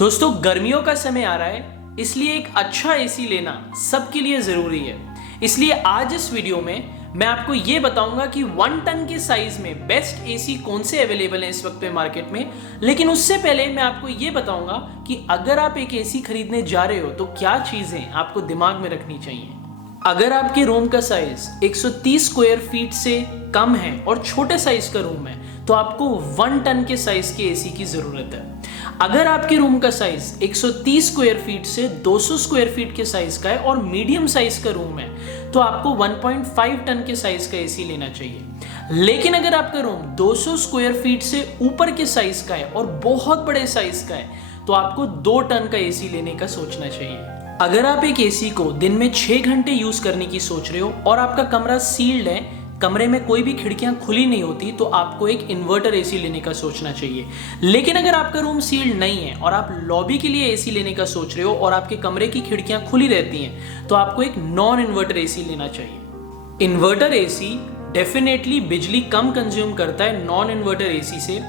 दोस्तों गर्मियों का समय आ रहा है, इसलिए एक अच्छा एसी लेना सबके लिए जरूरी है। इसलिए आज इस वीडियो में मैं आपको ये बताऊंगा कि 1 टन के साइज में बेस्ट एसी कौन से अवेलेबल हैं इस वक्त पे मार्केट में। लेकिन उससे पहले मैं आपको ये बताऊंगा कि अगर आप एक एसी खरीदने जा रहे हो तो क्या चीजें आपको दिमाग में रखनी चाहिए। अगर आपके रूम का साइज 130 स्क्वायर फीट से कम है और छोटे साइज का रूम है तो आपको 1 टन के साइज के एसी की जरूरत है। अगर आपके रूम का साइज 130 स्क्वायर फीट से 200 स्क्वायर फीट के साइज का है और मीडियम साइज का रूम है तो आपको 1.5 टन के साइज का एसी लेना चाहिए। लेकिन अगर आपका रूम 200 स्क्वायर फीट से ऊपर के साइज का है और बहुत बड़े साइज का है तो आपको 2 टन का एसी लेने का सोचना चाहिए। अगर आप एक एसी को दिन में 6 घंटे यूज करने की सोच रहे हो और आपका कमरा सील्ड है, कमरे में कोई भी खिड़कियां खुली नहीं होती, तो आपको एक इन्वर्टर एसी लेने का सोचना चाहिए। लेकिन अगर आपका रूम सील्ड नहीं है और आप लॉबी के लिए एसी लेने का सोच रहे हो और आपके कमरे की खिड़कियां खुली रहती हैं तो आपको एक नॉन इन्वर्टर एसी लेना चाहिए। इन्वर्टर एसी डेफिनेटली बिजली कम कंज्यूम करता है नॉन इन्वर्टर एसी से,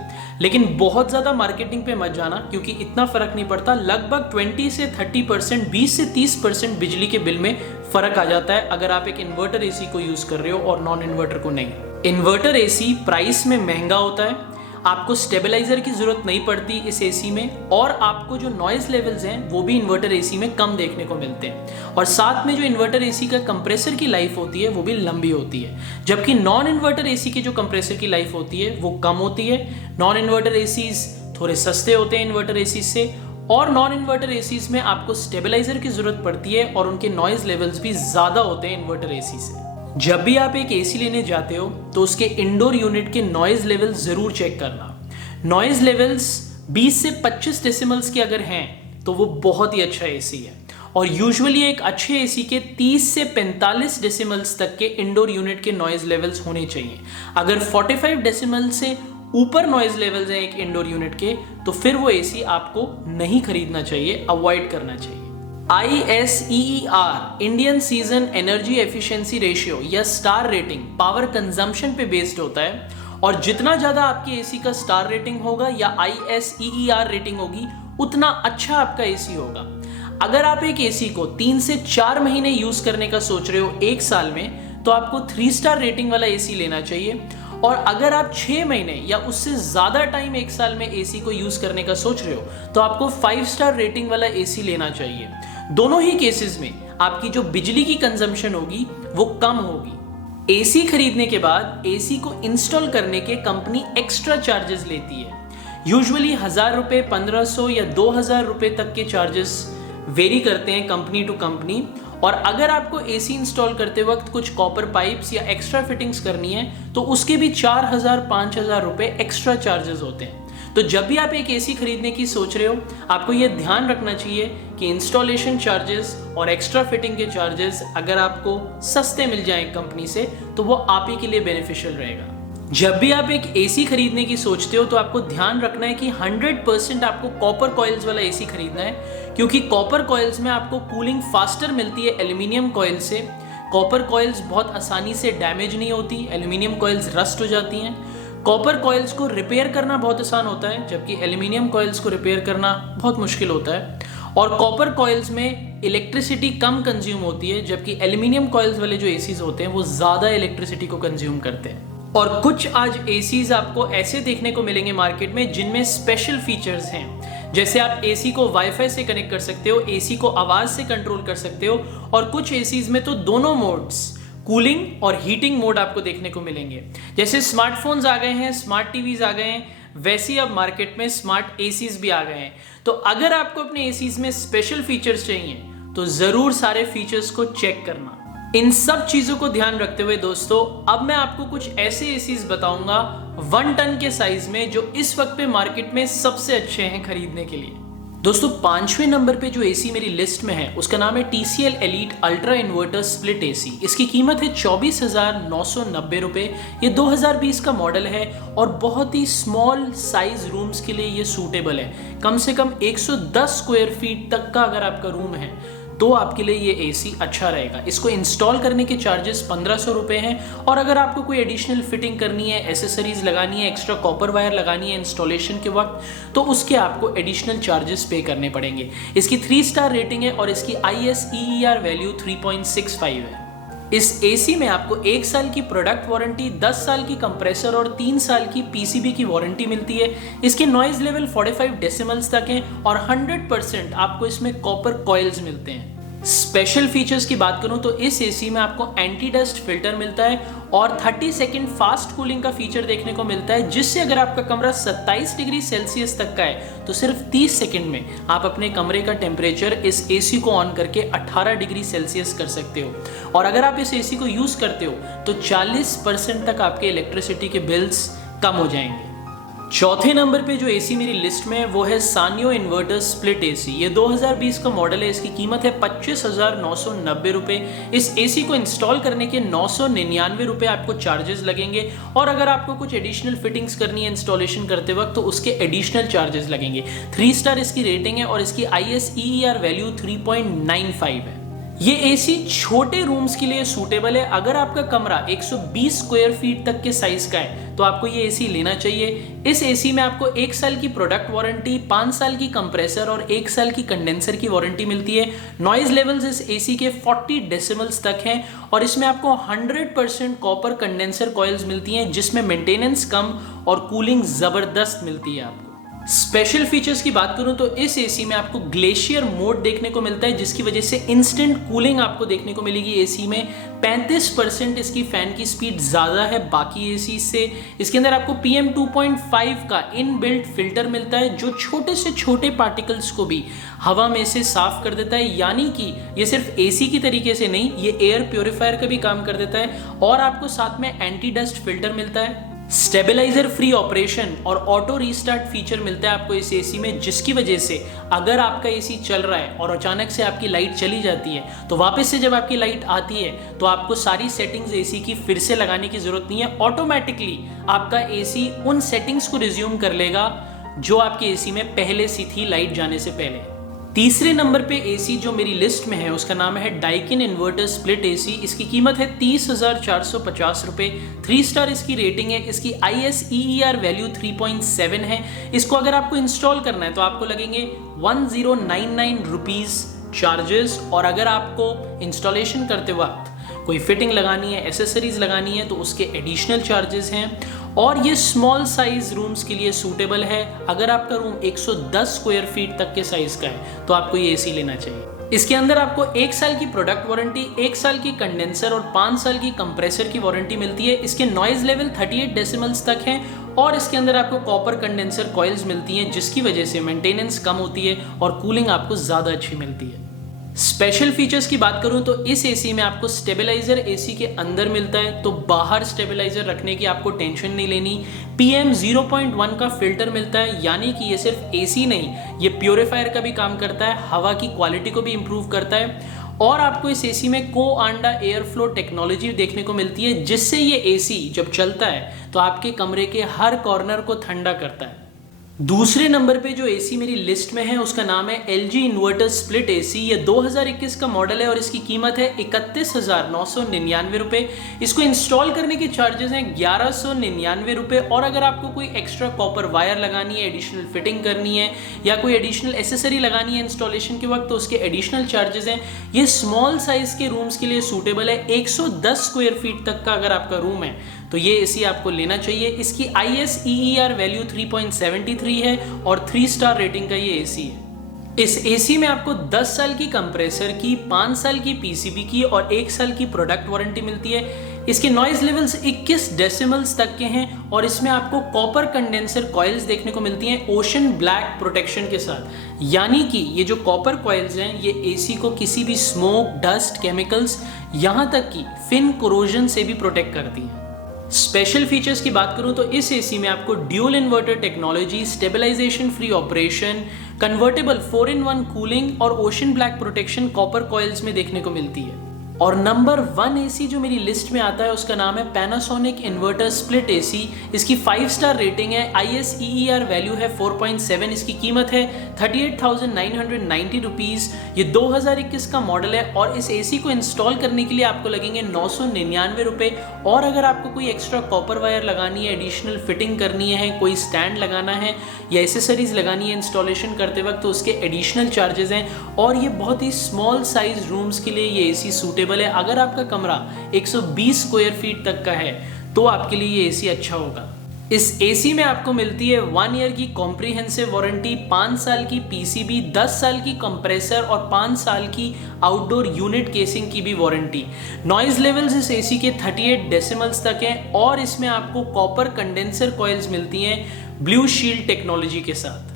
लेकिन बहुत ज़्यादा मार्केटिंग पे मत जाना क्योंकि इतना फर्क नहीं पड़ता। लगभग 20 से 30%, 20 से 30% बिजली के बिल में फर्क आ जाता है अगर आप एक इन्वर्टर एसी को यूज कर रहे हो और नॉन इन्वर्टर को नहीं। इन्वर्टर एसी प्राइस में महंगा होता है, आपको स्टेबलाइजर की जरूरत नहीं पड़ती इस एसी में, और आपको जो नॉइज लेवल्स हैं वो भी इन्वर्टर एसी में कम देखने को मिलते हैं। और साथ में जो इन्वर्टर एसी का कंप्रेसर की लाइफ होती है वो भी लंबी होती है, जबकि नॉन इन्वर्टर एसी की जो कंप्रेसर की लाइफ होती है वो कम होती है। नॉन इन्वर्टर एसीज थोड़े सस्ते होते हैं इन्वर्टर एसी से, और नॉन इन्वर्टर एसीज में आपको स्टेबलाइजर की जरूरत पड़ती है और उनके नॉइज लेवल्स भी ज्यादा होते हैं इन्वर्टर एसी से। जब भी आप एक एसी लेने जाते हो तो उसके इंडोर यूनिट के नॉइज लेवल्स जरूर चेक करना। नॉइज लेवल्स 20 से 25 डेसिमल्स के अगर हैं तो वो बहुत ही अच्छा एसी है, और यूजुअली एक अच्छे एसी के 30 से 45 डेसिमल्स तक के इंडोर यूनिट के नॉइज लेवल्स होने चाहिए। अगर 45 डेसिमल से ऊपर नॉइज लेवल्स हैं एक इंडोर यूनिट के तो फिर वो एसी आपको नहीं खरीदना चाहिए, अवॉइड करना चाहिए। ISEER Indian season energy efficiency ratio या स्टार रेटिंग पावर कंजम्पशन पे बेस्ड होता है, और जितना ज्यादा आपके एसी का स्टार रेटिंग होगा या ISEER रेटिंग होगी उतना अच्छा आपका एसी होगा। अगर आप एक एसी को 3 से 4 महीने यूज करने का सोच रहे हो 1 साल में तो आपको 3 स्टार रेटिंग वाला एसी लेना चाहिए, और अगर आप 6 महीने या उससे ज्यादा टाइम 1 साल में एसी को यूज करने का सोच रहे हो तो आपको 5 स्टार रेटिंग वाला एसी लेना चाहिए। दोनों ही केसेस में आपकी जो बिजली की कंजम्पशन होगी वो कम होगी। एसी खरीदने के बाद एसी को इंस्टॉल करने के कंपनी एक्स्ट्रा चार्जेस लेती है। यूजुअली 1000 रुपए, 1500 या 2000 रुपए तक के चार्जेस वेरी करते हैं कंपनी टू कंपनी। और अगर आपको एसी इंस्टॉल करते वक्त कुछ कॉपर पाइप्स या एक्स्ट्रा फिटिंग्स करनी है तो उसके भी 4000-5000 रुपए एक्स्ट्रा चार्जेस होते हैं। तो जब भी आप एक एसी खरीदने की सोच रहे हो आपको यह ध्यान रखना चाहिए कि इंस्टॉलेशन चार्जेस और एक्स्ट्रा फिटिंग के चार्जेस अगर आपको सस्ते मिल जाएं कंपनी से तो वो आप ही के लिए बेनिफिशियल रहेगा। जब भी आप एक एसी खरीदने की सोचते हो तो आपको ध्यान रखना है कि 100% आपको कॉपर कॉइल्स वाला एसी खरीदना है, क्योंकि कॉपर कॉइल्स में आपको कूलिंग फास्टर मिलती है एल्यूमिनियम कॉइल से। कॉपर कॉइल्स बहुत आसानी से डैमेज नहीं होती, एल्यूमिनियम कॉइल्स रस्ट हो जाती हैं। कॉपर कॉइल्स को रिपेयर करना बहुत आसान होता है जबकि एल्यूमिनियम कॉइल्स को रिपेयर करना बहुत मुश्किल होता है। और कॉपर कॉइल्स में इलेक्ट्रिसिटी कम कंज्यूम होती है जबकि एल्यूमिनियम कॉइल्स वाले जो एसीज होते हैं वो ज़्यादा इलेक्ट्रिसिटी को कंज्यूम करते हैं। और कुछ आज एसीज आपको ऐसे देखने को मिलेंगे मार्केट में जिनमें स्पेशल फीचर्स हैं, जैसे आप एसी को वाईफाई से कनेक्ट कर सकते हो, एसी को आवाज से कंट्रोल कर सकते हो, और कुछ एसीज में तो दोनों मोड्स कूलिंग और हीटिंग मोड आपको देखने को मिलेंगे। जैसे स्मार्टफोन्स आ गए हैं, स्मार्ट टीवीज आ गए हैं, वैसे ही अब मार्केट में स्मार्ट एसीज भी आ गए हैं। तो अगर आपको अपने एसीज में स्पेशल फीचर्स चाहिए तो जरूर सारे फीचर्स को चेक करना। इन सब चीजों को ध्यान रखते हुए दोस्तों अब मैं आपको कुछ ऐसे एसीज बताऊंगा 1 टन के साइज में जो इस वक्त पे मार्केट में सबसे अच्छे हैं खरीदने के लिए। दोस्तों 5वें नंबर पे जो एसी मेरी लिस्ट में है उसका नाम है TCL Elite ultra inverter split AC. इसकी कीमत है 24,990 रुपए। ये 2020 का मॉडल है और बहुत ही स्मॉल साइज रूम्स के लिए ये सूटेबल है। कम से कम 110 स्क्वायर फीट तक का अगर आपका रूम है तो आपके लिए ये एसी अच्छा रहेगा। इसको इंस्टॉल करने के चार्जेस 1500 रुपये हैं, और अगर आपको कोई एडिशनल फिटिंग करनी है, एसेसरीज लगानी है, एक्स्ट्रा कॉपर वायर लगानी है इंस्टॉलेशन के वक्त, तो उसके आपको एडिशनल चार्जेस पे करने पड़ेंगे। इसकी 3 स्टार रेटिंग है और इसकी ISEER वैल्यू 3.65 है। इस एसी में आपको 1 साल की प्रोडक्ट वारंटी, 10 साल की कंप्रेसर और 3 साल की PCB की वारंटी मिलती है। इसके नॉइज लेवल 45 डेसिमल्स तक हैं और 100% आपको इसमें कॉपर कॉइल्स मिलते हैं। स्पेशल फीचर्स की बात करूं तो इस एसी में आपको एंटी डस्ट फिल्टर मिलता है और 30 सेकेंड फास्ट कूलिंग का फीचर देखने को मिलता है, जिससे अगर आपका कमरा 27 डिग्री सेल्सियस तक का है तो सिर्फ 30 सेकेंड में आप अपने कमरे का टेम्परेचर इस एसी को ऑन करके 18 डिग्री सेल्सियस कर सकते हो। और अगर आप इस एसी को यूज करते हो तो 40% तक आपके इलेक्ट्रिसिटी के बिल्स कम हो जाएंगे। चौथे नंबर पे जो एसी मेरी लिस्ट में है वो है सानियो इन्वर्टर स्प्लिट एसी। ये 2020 का मॉडल है। इसकी कीमत है 25,990 रुपये। इस एसी को इंस्टॉल करने के 999 रुपये आपको चार्जेस लगेंगे, और अगर आपको कुछ एडिशनल फिटिंग्स करनी है इंस्टॉलेशन करते वक्त तो उसके एडिशनल चार्जेस लगेंगे। 3 स्टार इसकी रेटिंग है और इसकी ISEER वैल्यू 3.95 है। ये एसी छोटे रूम्स के लिए सूटेबल है। अगर आपका कमरा 120 स्क्वायर फीट तक के साइज का है तो आपको ये एसी लेना चाहिए। इस एसी में आपको 1 साल की प्रोडक्ट वारंटी, 5 साल की कंप्रेसर और 1 साल की कंडेंसर की वारंटी मिलती है। नॉइज लेवल्स इस एसी के 40 डेसिमल्स तक हैं और इसमें आपको 100% कॉपर कंडेंसर कॉइल्स मिलती हैं, जिसमें मेंटेनेंस कम और कूलिंग जबरदस्त मिलती है आपको। स्पेशल फीचर्स की बात करूं तो इस एसी में आपको ग्लेशियर मोड देखने को मिलता है, जिसकी वजह से इंस्टेंट कूलिंग आपको देखने को मिलेगी एसी में। 35% इसकी फैन की स्पीड ज़्यादा है बाकी एसी से। इसके अंदर आपको PM 2.5 का इनबिल्ट फिल्टर मिलता है, जो छोटे से छोटे पार्टिकल्स को भी हवा में से साफ कर देता है। यानी कि ये सिर्फ एसी की तरीके से नहीं, ये एयर प्योरीफायर का भी काम कर देता है। और आपको साथ में एंटी डस्ट फिल्टर मिलता है, स्टेबलाइजर फ्री ऑपरेशन और ऑटो रीस्टार्ट फीचर मिलता है आपको इस एसी में, जिसकी वजह से अगर आपका एसी चल रहा है और अचानक से आपकी लाइट चली जाती है तो वापस से जब आपकी लाइट आती है तो आपको सारी सेटिंग्स एसी की फिर से लगाने की जरूरत नहीं है। ऑटोमेटिकली आपका एसी उन सेटिंग्स को रिज्यूम कर लेगा जो आपके एसी में पहले सी थी लाइट जाने से पहले। तीसरे नंबर पे एसी जो मेरी लिस्ट में है उसका नाम है डाइकिन इन्वर्टर स्प्लिट एसी। इसकी कीमत है 30,450 रुपये। 3 स्टार इसकी रेटिंग है। इसकी ISEER वैल्यू 3.7 है। इसको अगर आपको इंस्टॉल करना है तो आपको लगेंगे 1099 रुपीज़ चार्जेस, और अगर आपको इंस्टॉलेशन करते वक्त कोई फिटिंग लगानी है, एसेसरीज लगानी है तो उसके एडिशनल चार्जेस हैं। और ये स्मॉल साइज रूम्स के लिए सूटेबल है। अगर आपका रूम 110 स्क्वायर फीट तक के साइज का है तो आपको ये एसी लेना चाहिए। इसके अंदर आपको 1 साल की प्रोडक्ट वारंटी, 1 साल की कंडेंसर और 5 साल की कंप्रेसर की वारंटी मिलती है। इसके नॉइज लेवल 38 डेसिमल्स तक हैं और इसके अंदर आपको कॉपर कंडेंसर कॉइल्स मिलती हैं, जिसकी वजह से मेंटेनेंस कम होती है और कूलिंग आपको ज़्यादा अच्छी मिलती है। स्पेशल फीचर्स की बात करूं तो इस एसी में आपको स्टेबलाइजर एसी के अंदर मिलता है, तो बाहर स्टेबलाइजर रखने की आपको टेंशन नहीं लेनी। PM 0.1 का फिल्टर मिलता है, यानी कि ये सिर्फ एसी नहीं, ये प्योरीफायर का भी काम करता है, हवा की क्वालिटी को भी इंप्रूव करता है। और आपको इस एसी में को-आंडा एयर फ्लो टेक्नोलॉजी देखने को मिलती है, जिससे ये एसी जब चलता है तो आपके कमरे के हर कॉर्नर को ठंडा करता है। दूसरे नंबर पे जो एसी मेरी लिस्ट में है उसका नाम है LG इन्वर्टर स्प्लिट एसी। ये 2021 का मॉडल है और इसकी कीमत है 31,999 रुपये। इसको इंस्टॉल करने के चार्जेस हैं 1199 रुपये, और अगर आपको कोई एक्स्ट्रा कॉपर वायर लगानी है, एडिशनल फिटिंग करनी है या कोई एडिशनल एसेसरी लगानी है इंस्टॉलेशन के वक्त तो उसके एडिशनल चार्जेस हैं। ये स्मॉल साइज के रूम्स के लिए सूटेबल है। 110 स्क्वायर फीट तक का अगर आपका रूम है तो ये एसी आपको लेना चाहिए। इसकी ISEER वैल्यू 3.73 है और 3 स्टार रेटिंग का ये एसी है। इस एसी में आपको 10 साल की कंप्रेसर की, 5 साल की PCB की और 1 साल की प्रोडक्ट वारंटी मिलती है। इसके नॉइज लेवल्स 21 डेसिमल्स तक के हैं और इसमें आपको कॉपर कंडेंसर कॉइल्स देखने को मिलती हैं ओशन ब्लैक प्रोटेक्शन के साथ। यानी कि ये जो कॉपर कॉइल्स हैं ये एसी को किसी भी स्मोक, डस्ट, केमिकल्स, यहाँ तक कि फिन कोरोजन से भी प्रोटेक्ट करती हैं। स्पेशल फीचर्स की बात करूं तो इस एसी में आपको dual inverter technology, stabilisation free operation, convertible 4-in-1 cooling और ocean black protection copper coils में देखने को मिलती है। और नंबर 1 एसी जो मेरी लिस्ट में आता है उसका नाम है पैनासोनिक इन्वर्टर स्प्लिट एसी। इसकी 5 स्टार रेटिंग है, ISEER वैल्यू है 4.7, इसकी कीमत है 38,990 रुपीज़। ये 2021 का मॉडल है और इस एसी को इंस्टॉल करने के लिए आपको लगेंगे 999 रुपये। और अगर आपको कोई एक्स्ट्रा कॉपर वायर लगानी है, एडिशनल फिटिंग करनी है, कोई स्टैंड लगाना है या एसेसरीज लगानी है इंस्टॉलेशन करते वक्त, तो उसके एडिशनल चार्जेस हैं। और ये बहुत ही स्मॉल साइज रूम्स के लिए ये एसी सूटेबल है। अगर आपका कमरा 120 स्क्वायर फीट तक का है तो आपके लिए ये एसी अच्छा होगा। इस एसी में आपको मिलती है 1 ईयर की कॉम्प्रिहेंसिव वारंटी, 5 साल की पीसीबी, 10 साल की कंप्रेसर और 5 साल की आउटडोर यूनिट केसिंग की भी वारंटी। नॉइज लेवल्स इस एसी के 38 डेसिमल्स तक हैं और इसमें आपको कॉपर कंडेंसर कॉइल्स मिलती हैं ब्लू शील्ड टेक्नोलॉजी के साथ।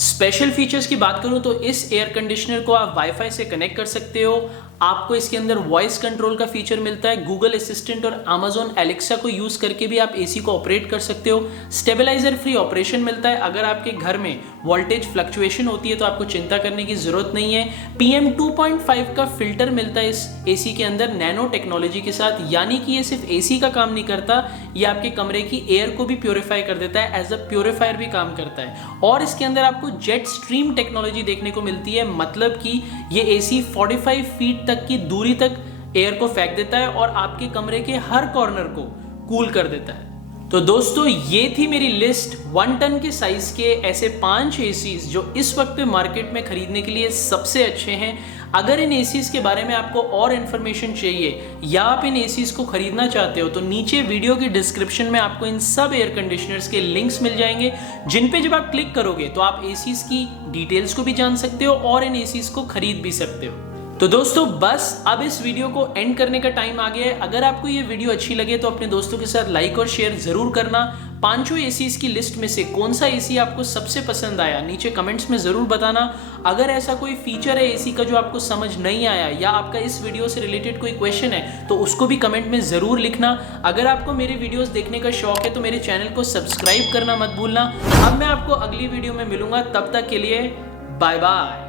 स्पेशल फीचर्स की बात करूं तो इस एयर कंडीशनर को आप वाईफाई से कनेक्ट कर सकते हो। आपको इसके अंदर वॉइस कंट्रोल का फीचर मिलता है। गूगल असिस्टेंट और अमेजॉन एलेक्सा को यूज करके भी आप एसी को ऑपरेट कर सकते हो। स्टेबलाइजर फ्री ऑपरेशन मिलता है। अगर आपके घर में वोल्टेज फ्लक्चुएशन होती है तो आपको चिंता करने की जरूरत नहीं है। PM 2.5 का फिल्टर मिलता है इस एसी के अंदर नैनो टेक्नोलॉजी के साथ, यानी कि ये सिर्फ एसी का काम नहीं करता, ये आपके कमरे की एयर को भी प्योरीफाई कर देता है, एज अ प्योरीफायर भी काम करता है। और इसके अंदर आपको जेट स्ट्रीम टेक्नोलॉजी देखने को मिलती है, मतलब कि ये एसी 45 फीट तक की दूरी तक एयर को फेंक देता है और आपके कमरे के हर कॉर्नर को कूल कर देता है। तो दोस्तों ये थी मेरी लिस्ट 1 टन के साइज के ऐसे 5 एसीज जो इस वक्त पे मार्केट में खरीदने के लिए सबसे अच्छे हैं। अगर इन एसीज के बारे में आपको और इन्फॉर्मेशन चाहिए या आप इन एसीज को खरीदना चाहते हो तो नीचे वीडियो की डिस्क्रिप्शन में आपको इन सब एयर कंडीशनर्स के लिंक्स मिल जाएंगे, जिन पे जब आप क्लिक करोगे तो आप एसीज की डिटेल्स को भी जान सकते हो और इन एसीज को खरीद भी सकते हो। तो दोस्तों बस अब इस वीडियो को एंड करने का टाइम आ गया है। अगर आपको ये वीडियो अच्छी लगे तो अपने दोस्तों के साथ लाइक और शेयर जरूर करना। 5 एसीज की लिस्ट में से कौन सा एसी आपको सबसे पसंद आया नीचे कमेंट्स में जरूर बताना। अगर ऐसा कोई फीचर है एसी का जो आपको समझ नहीं आया या आपका इस वीडियो से रिलेटेड कोई क्वेश्चन है तो उसको भी कमेंट में जरूर लिखना। अगर आपको मेरे वीडियोस देखने का शौक है तो मेरे चैनल को सब्सक्राइब करना मत भूलना। अब मैं आपको अगली वीडियो में मिलूंगा, तब तक के लिए बाय बाय।